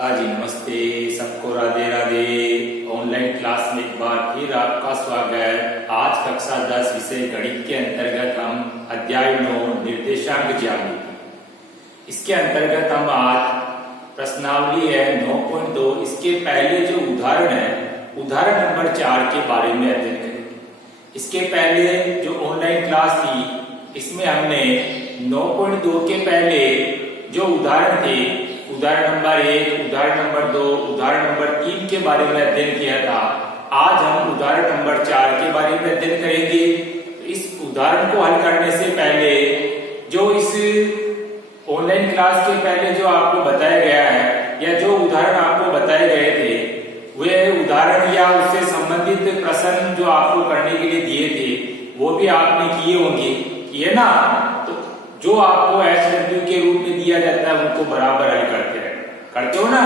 हाँ जी, नमस्ते सबको, राधे राधे। ऑनलाइन क्लास में एक बार फिर आपका स्वागत। आज कक्षा 10 विषय गणित के अंतर्गत हम अध्याय 9 निर्देशांक ज्यामिति, इसके अंतर्गत हम आज प्रश्नावली है 9.2। इसके पहले जो उदाहरण है, उदाहरण नंबर 4 के बारे में अध्ययन करेंगे। इसके पहले जो ऑनलाइन क्लास थी, इसमें हमने 9.2 के पहले जो उदाहरण थे, उदाहरण नंबर 1, उदाहरण नंबर 2, उदाहरण नंबर 3 के बारे में अध्ययन किया था। आज हम उदाहरण नंबर 4 के बारे में अध्ययन करेंगे। इस उदाहरण को हल करने से पहले जो इस ऑनलाइन क्लास के पहले जो आपको बताया गया है या जो उदाहरण आपको बताए गए थे, वे उदाहरण या उससे संबंधित प्रश्न जो आपको करने के लिए दिए थे, वो भी आपने किए होंगे, किए ना? तो जो आपको HW के रूप में दिया जाता है, उनको बराबर हल करते रहना। करते हो ना?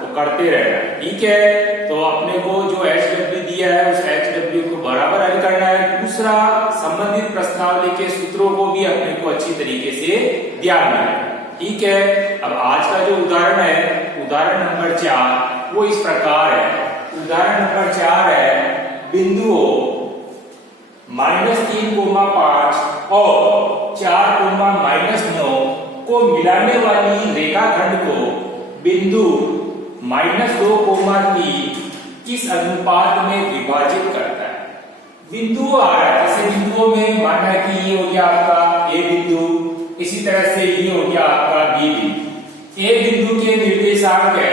तो करते रहना, ठीक है। तो अपने को जो HW दिया है, उस HW को बराबर हल करना है। दूसरा, संबंधित प्रश्नावली के सूत्रों को भी अपने को अच्छी तरीके से ध्यान रखना है, ठीक है। अब आज का जो उदाहरण है, उदाहरण नंबर 4, वो इस प्रकार है। उदाहरण नंबर 4 है, बिंदुओं -3,5 और 4,-9 को मिलाने वाली रेखाखंड को बिंदु -2,3 किस अनुपात में विभाजित करता है? बिंदु आ रहा है, जैसे बिंदुओं में माना कि ये हो गया आपका ए बिंदु, इसी तरह से ये हो गया आपका बी बिंदु। ए बिंदु के निर्देशांक है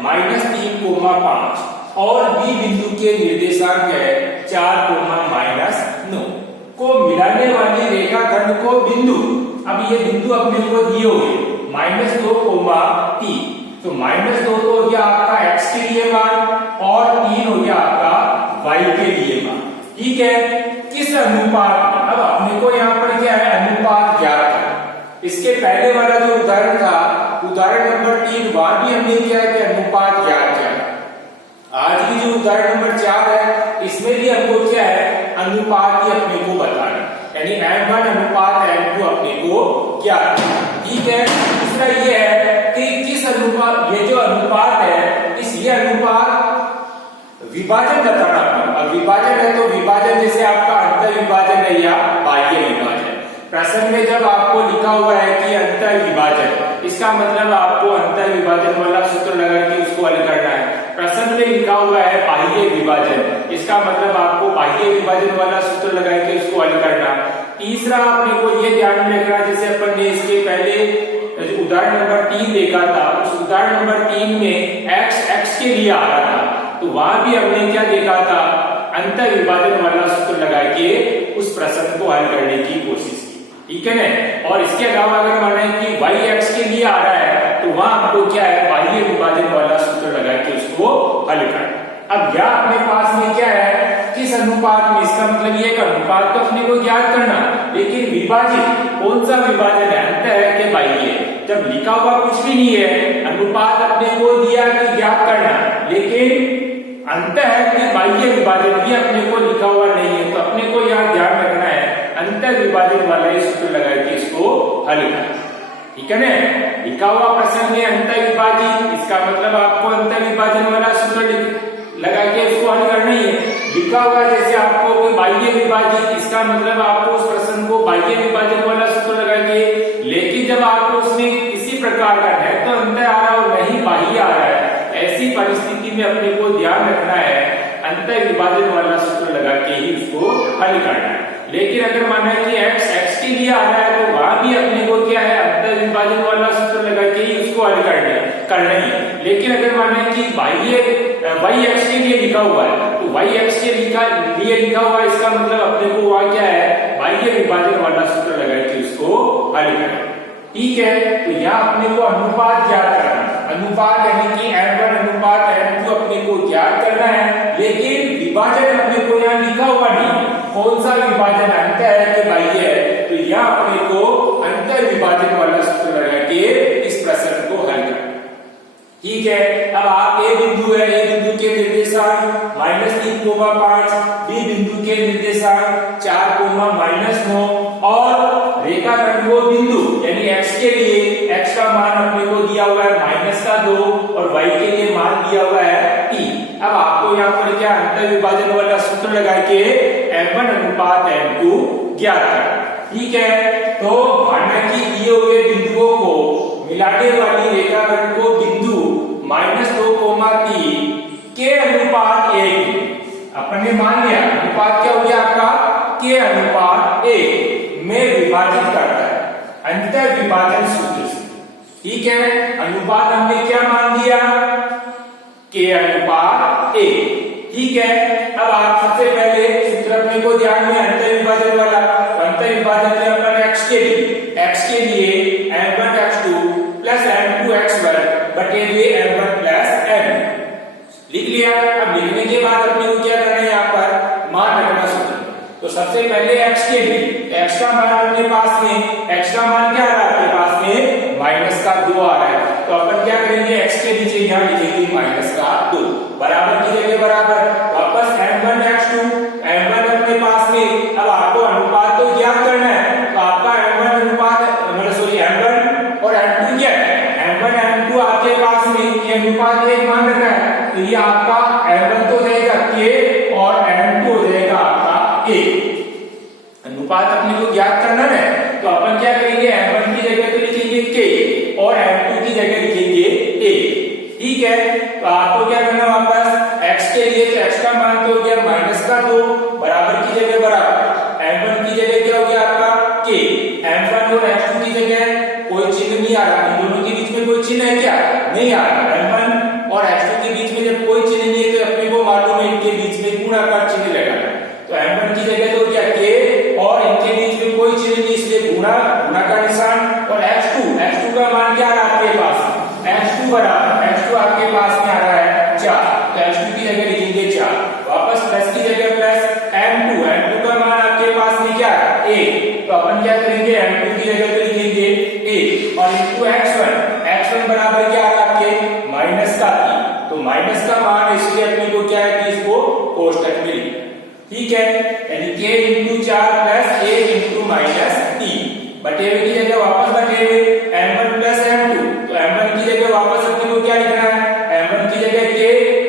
-3,5 और बी बिंदु के निर्देशांक है 4,-9 को मिलाने वाली रेखाखंड को बिंदु, अब ये बिंदु अपने को दिए हुए -2,3, तो -2 तो हो गया आपका x के लिए मान और 3 हो गया आपका y के लिए मान, ठीक है। किस अनुपात में? अब अपने को यहाँ पर क्या है, अनुपात ज्ञात करना। इसके पहले वाला जो उदाहरण था, उदाहरण नंबर 3, वहां भी हमने क्या है कि अनुपात ज्ञात किया। आज की जो उदाहरण नंबर 4 है, इसमें भी हमको क्या है, अनुपात ही अपने को बताना, यानी M1 अनुपात M2 अपने को क्या, ठीक है। दूसरा ये है कि किस अनुपात, ये जो अनुपात है, इस ये अनुपात विभाजन बताना अपने। और विभाजन है तो विभाजन जैसे आपका अंतर विभाजन है या बाह्य विभाजन। प्रश्न में जब आपको लिखा हुआ है कि अंतर विभाजन, इसका मतलब आपको अंतर विभाजन वाला सूत्र लगा के उसको हल करना है। प्रश्न में लिखा हुआ है बाह्य विभाजन, इसका मतलब आपको बाह्य विभाजन वाला सूत्र लगा के उसको हल करना। तीसरा, आपने को ये ध्यान में रखना, जैसे अपन ने इसके पहले उदाहरण नंबर 3 देखा था, उस उदाहरण नंबर 3 में x के लिए आ रहा था, तो वहां भी हमने क्या देखा था, अंतर विभाजन वाला सूत्र लगा के उस प्रश्न को हल करने की कोशिश की, ठीक है ना। और इसके अलावा अगर माना है कि y x के लिए आ रहा है, तो वहां हमको क्या है, बाह्य विभाजन वाला सूत्र लगा के उसको हल करना। अब यह अपने पास में क्या है, किस अनुपात में, इसका मतलब ये अनुपात तो अपने को ज्ञात करना, लेकिन विभाजित कौन सा विभाजन है, अंतर है कि बाह्य। जब लिखा हुआ कुछ भी नहीं है, अनुपात अपने को दिया कि ज्ञात करना, लेकिन अंतर है कि बाह्य विभाजन भी अपने को लिखा हुआ नहीं है, तो अपने को यहाँ ध्यान रखना है, अंतर विभाजन वाला सूत्र लगा के इसको हल करना, ठीक है ना। लिखा हुआ प्रश्न में अंतर विभाजित, इसका मतलब आपको अंतर विभाजन वाला सूत्र लगा के इसको हल करना ही है। लिखा हुआ जैसे आपको कोई बाह्य विभाजित, इसका मतलब आपको उस प्रश्न को बाह्य विभाजन वाला सूत्र लगा के, लेकिन जब आपको उसमें किसी प्रकार का है तो अंतर आ रहा है और नहीं बाह्य आ रहा है, ऐसी परिस्थिति में अपने को ध्यान रखना है, अंतर विभाजन वाला सूत्र लगा के ही उसको हल करना है। लेकिन अगर माना है कि x के लिए आ रहा है, तो वहां भी अपने को क्या है, अंतर विभाजन वाला सूत्र लगा के ही उसको हल करना ही है। लेकिन अगर माना है कि बाह्य y x के लिए लिखा हुआ है, तो y x के लिए लिखा हुआ है, इसका मतलब अपने को वहां क्या है, बाह्य विभाजन वाला सूत्र लगा के उसको हल करना, ठीक है। तो यहाँ अपने को अनुपात ज्ञात करना, अनुपात यानी कि M1 अनुपात M2 अपने को ज्ञात करना है, लेकिन विभाजन अपने को यहाँ लिखा हुआ नहीं, कौन सा विभाजन, अंतर है कि बाह्य है, तो यहाँ अपने को अंतर विभाजन वाला सूत्र लगा के इस प्रश्न को हल करना, ठीक है। अब आप ए बिंदु है, ए बिंदु के निर्देशांक -3,5, बी बिंदु के निर्देशांक 4,-9 और रेखाखंड वो बिंदु यानी x के लिए x का मान अपने को दिया हुआ है -2 और y यहाँ पर क्या अंतर विभाजन वाला सूत्र लगा के M1 अनुपात M2 ज्ञात कर। ठीक है, तो माना कि दिए हुए बिंदुओं को मिलाने वाली रेखाखंड को बिंदु -2,3 के अनुपात 1 अपन ने मान लिया, अनुपात क्या हो गया आपका के अनुपात 1 में विभाजित करता है अंतर विभाजन सूत्र से। ठीक है, अनुपात हमने क्या मान दिया के अनुपात 1। ठीक है, अब आप सबसे पहले सूत्र अपने को ध्यान में अंतर विभाजन वाला, अंतर विभाजन में अपन x के लिए m1 x2 plus m2 x1 बटे m1 प्लस m लिख लिया। अब लिखने के बाद अपने को क्या करना है, यहाँ पर मान रखना सूत्र। तो सबसे पहले x के लिए x का मान अपने पास में, x का मान क्या आ रहा है आपके पास में -2 आ रहा है। तो अपन क्या करेंगे, x के नीचे यहाँ लिखेंगे -2 बराबर की जगह बराबर वापस m1 x2 m1 अपने पास में। अब आपको अनुपात तो ज्ञात करना है, तो आपका m1 अनुपात m1 और m2 क्या है, m1 m2 आपके पास में ये अनुपात 1 मान रखा है। तो ये आपका m1 तो जाएगा k और m2 हो जाएगा आपका 1। अनुपात अपने को ज्ञात करना है, तो अपन क्या करेंगे, m1 की जगह तो लिखेंगे k और m2 की जगह लिखेंगे 1। ठीक है, तो आपको क्या करना है, वापस x के लिए तो x का मान तो हो गया -2 बराबर की जगह बराबर m1 की जगह क्या हो गया आपका k, m1 और m2 की जगह कोई चिन्ह नहीं आ रहा, इन दोनों के बीच में कोई चिन्ह है क्या, नहीं आ रहा। m1 और x2 के बीच में जब कोई चिन्ह नहीं है तो अपने को मालूम है इनके बीच में गुणाकार चिन्ह लगाना है। तो m1 की जगह तो क्या k और इनके बीच में कोई चिन्ह नहीं, इसलिए गुणा का निशान। और x2 का मान क्या आ रहा है आपके पास, x2 बराबर x2 आपके पास में आ रहा है 4, तो x2 की जगह लिखेंगे 4, वापस प्लस की जगह प्लस m2 का मान आपके पास में क्या है 1, तो अपन क्या करेंगे m2 की जगह पे लिखेंगे 1 और इनटू x1 बराबर क्या आ रहा है आपके -3, तो माइनस का मान इसलिए अपने को क्या है कि इसको कोष्टक में लिखना। ठीक है, यानी k इंटू 4 प्लस 1 इंटू -3 बटे हुए की जगह वापस बटे हुए m1 प्लस m2, तो m1 की जगह वापस अपने को क्या लिखना है, m1 की जगह k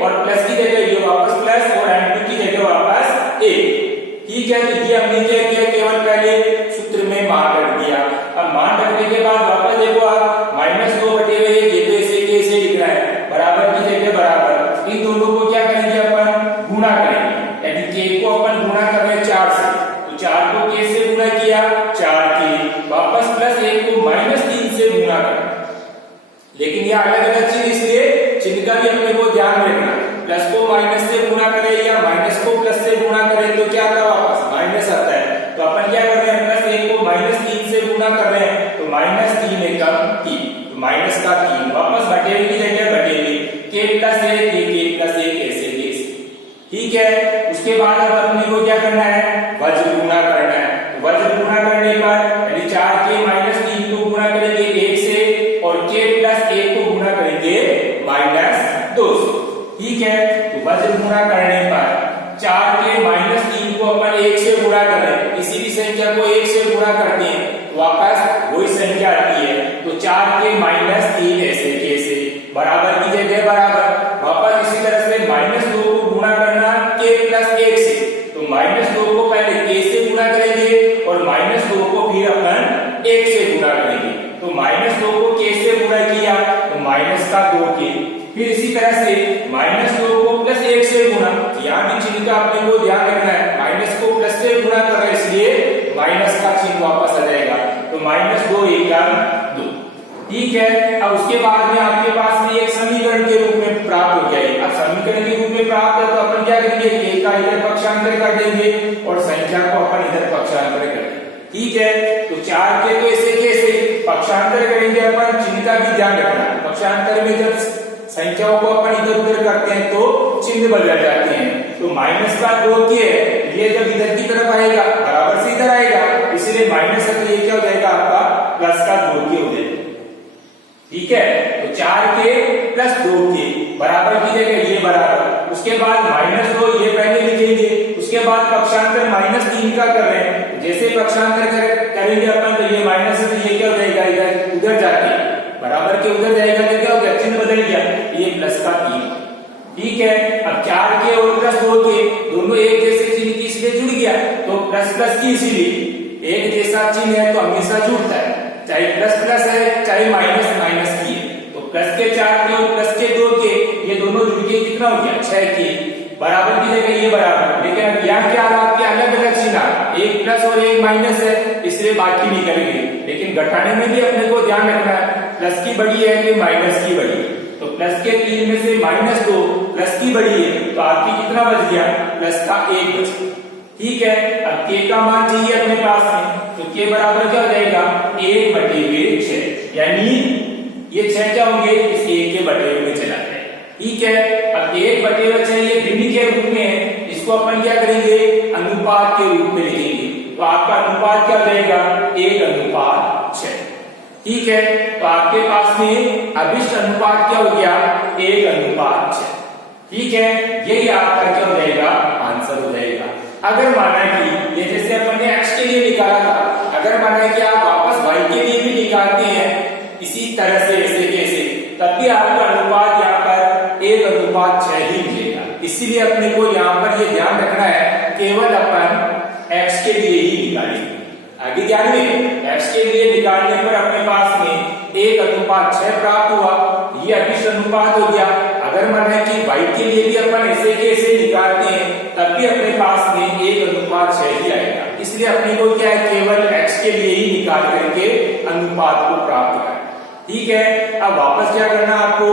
और प्लस की जगह ये वापस प्लस और m2 की जगह वापस 1। ठीक है, तो ये हमने क्या किया, केवल पहले सूत्र में मान रख दिया। अब मान रखने के बाद वापस देखो आप -2 बटे हुए ये तो ऐसे लिख रहा है बराबर की जगह बराबर, इन दोनों को क्या करेंगे अपन गुणा करेंगे, यानी k को अपन गुणा कर रहे हैं 4 से, तो 4 को k से गुणा किया 4 के वापस प्लस 1 को -3 से गुणा कर, लेकिन ये अलग अलग चिन्ह इसलिए चिन्ह का भी अपने को ध्यान रखना, प्लस को माइनस से गुणा करें या माइनस को प्लस से गुणा करें तो क्या आता है वापस माइनस आता है। तो अपन क्या कर रहे हैं, प्लस 1 को -3 से गुणा कर रहे हैं, तो -3 एकम 3, तो माइनस का 3 वापस बटे की जगह बटे k प्लस 1 ऐसे। ठीक है, उसके बाद अब अपने को क्या करना है, वज्र गुणा करना है। वज्र गुणा करने पर यानी 4k -3 को गुणा करेंगे 1 से और k प्लस 1 को गुणा करेंगे -2 से। ठीक है, तो वज्र गुणा करने पर 4k -3 को अपन 1 से गुणा कर रहे हैं, किसी भी संख्या को 1 से गुणा करते हैं तो वापस वही संख्या आती है, तो 4k -3 ऐसे k से बराबर की जगह बराबर वापस इसी तरह से -2 को गुणा करना k प्लस 1 से, तो -2 को पहले k से गुणा करेंगे और -2 को फिर अपन 1 से गुणा करेंगे, तो -2 को k से गुणा किया तो -2k, फिर इसी तरह से -2 को प्लस 1 से गुणा, यहाँ भी चिन्ह का अपने को ध्यान रखना है, माइनस को प्लस से गुणा कर रहे हैं इसलिए माइनस का चिन्ह वापस आ जाएगा, तो -2 एकम 2। ठीक है, अब उसके बाद में आपके पास में एक समीकरण के रूप में प्राप्त हो गया। अब समीकरण के रूप में प्राप्त है तो अपन क्या करेंगे, k का इधर पक्षांतर कर देंगे और संख्या को अपन इधर पक्षांतर कर देंगे। ठीक है, तो 4k तो ऐसे कैसे पक्षांतर करेंगे अपन, चिन्ह का भी ध्यान रखना, पक्षांतर में जब संख्याओं को अपन इधर उधर करते हैं तो चिन्ह बदल जाते हैं, तो -2k ये जब इधर की तरफ आएगा बराबर से इधर आएगा, इसलिए माइनस है तो ये क्या हो जाएगा आपका +2k हो जाएगा। ठीक है, तो 4k प्लस 2k बराबर की जगह ये बराबर, उसके बाद -2 ये पहले लिखेंगे, उसके बाद पक्षांतर -3 का कर रहे हैं, जैसे पक्षांतर करेंगे अपन तो ये माइनस है तो ये क्या हो जाएगा इधर उधर जाके बराबर के उधर जाएगा तो क्या हो गया, चिन्ह बदल गया, ये +3। ठीक है। अब 4k और +2k दोनों एक जैसे चिन्ह की इसलिए जुड़ गया, तो प्लस प्लस की इसीलिए एक जैसा चिन्ह है तो हमेशा जुड़ता है, चाहे प्लस प्लस है चाहे माइनस माइनस की है। तो प्लस के 4k और प्लस के 2k ये दोनों जुड़ के कितना हो गया 6k, बराबर की जगह ये बराबर, लेकिन अब यहाँ क्या रहा कि अलग अलग चिन्ह आ, एक प्लस और एक माइनस है इसलिए बाकी निकल गई। लेकिन घटाने में भी अपने को ध्यान रखना है प्लस की बड़ी है कि माइनस की बड़ी है, तो प्लस के 3 में से -2 प्लस की बड़ी है तो आपकी कितना बच गया प्लस का 1 बच गया। ठीक है। अब k का मान चाहिए अपने पास में, तो k बराबर क्या हो जाएगा 1/6, यानी ये 6 क्या होंगे इस 1 के बटे में चला जाएगा। ठीक है। अब 1/6 ये भिन्न के रूप में है, इसको अपन क्या करेंगे अनुपात के रूप में लिखेंगे, तो आपका अनुपात क्या हो जाएगा 1/6। ठीक है। तो आपके पास में अभिष्ट अनुपात क्या हो गया 1/6। ठीक है। यही आपका क्या हो जाएगा आंसर हो जाएगा। अगर माना कि ये जैसे अपन ने x के लिए निकाला था, अगर माना कि आप वापस y के लिए भी निकालते हैं इसी तरह से ऐसे कैसे, तब भी आपका अनुपात यहाँ पर 1/6 ही मिलेगा। इसीलिए अपने को यहाँ पर ये ध्यान रखना है केवल अपन x के लिए ही निकालेंगे। आगे ध्यान में x के लिए निकालने पर अपने पास में 1/6 प्राप्त हुआ, ये अभिष्ट अनुपात हो गया। अगर माना कि y के लिए भी अपन ऐसे कैसे निकालते हैं तब भी अपने पास में 1/6 ही आएगा। इसलिए अपने को क्या है केवल x के लिए ही निकाल करके अनुपात को प्राप्त करना। ठीक है। अब वापस क्या करना आपको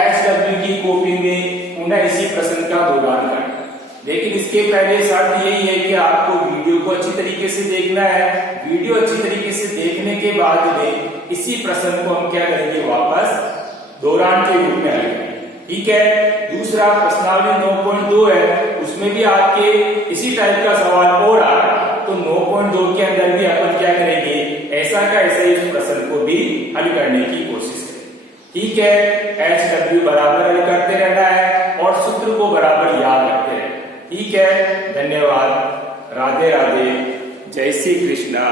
SW की कॉपी में पुनः इसी प्रश्न का दोहरान करना, लेकिन इसके पहले शर्त यही है कि आपको वीडियो को अच्छी तरीके से देखना है। वीडियो अच्छी तरीके से देखने के बाद में इसी प्रश्न को हम क्या करेंगे वापस दोहरान के रूप में आएंगे। ठीक है। दूसरा प्रश्नावली 9.2 है, उसमें भी आपके इसी टाइप का सवाल और आ रहा है, तो 9.2 के अंदर भी अपन क्या करेंगे ऐसा का ऐसा इस प्रश्न को भी हल करने की कोशिश करेंगे। ठीक है। SW बराबर हल करते रहना है और सूत्र को बराबर याद रखते रहना। ठीक है। धन्यवाद। राधे राधे। जय श्री कृष्णा।